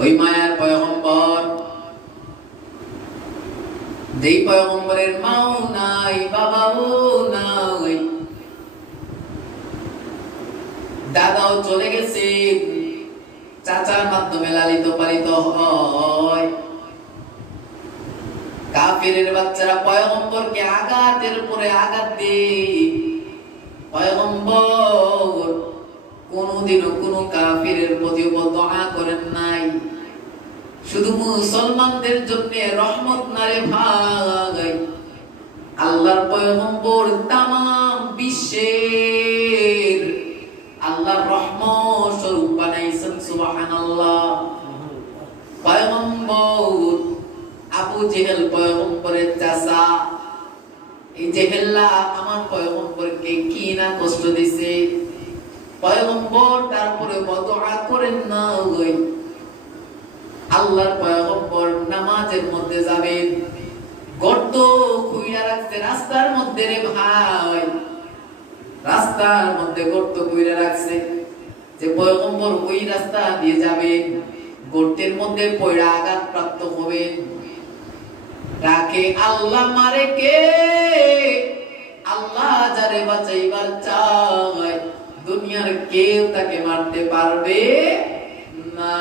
ওই মায়ার পয়গম্বর, যেই পয়গম্বরের মাও নাই, বাবাও নাই, দাদাও চলে গেছে, চাচার মাধ্যমে লালিত পালিত হয়। কাফিরের বাচ্চারা পয়গম্বরকে আঘাতের উপরে আঘাত দেয়। পয়গম্বর কোনদিনও কোন কাফিরের প্রতি দোয়া করেন নাই। শুধু মুসলমানদের জন্য রহমত নারে ভাই, আল্লাহর পয়গম্বর তামাম বিশ্বের আল্লাহর রহমত স্বরূপ বানাইছেন। সুবহানাল্লাহ। পয়গম্বর আবু জেহেল পয়গম্বরের চাচা, এই জেহেল্লা আমার পয়গম্বরকে কি না কষ্ট দিছে। পয়গম্বর তারপরে বদুআ করেন না। ওই আল্লাহর পয়গম্বর নামাজের মধ্যে যাবেন, গর্ত খুইরা রাখছে রাস্তার মধ্যে রে ভাই, রাস্তার মধ্যে গর্ত খুইরা রাখছে, যে পয়গম্বর ওই রাস্তা দিয়ে যাবেন, গর্তের মধ্যে পয়রা আঘাত প্রাপ্ত হবেন। রাখে আল্লাহ মারে কে? আল্লাহ যারে বাঁচাইবার চায় দুনিয়ার কেউ তাকে মারতে পারবে না।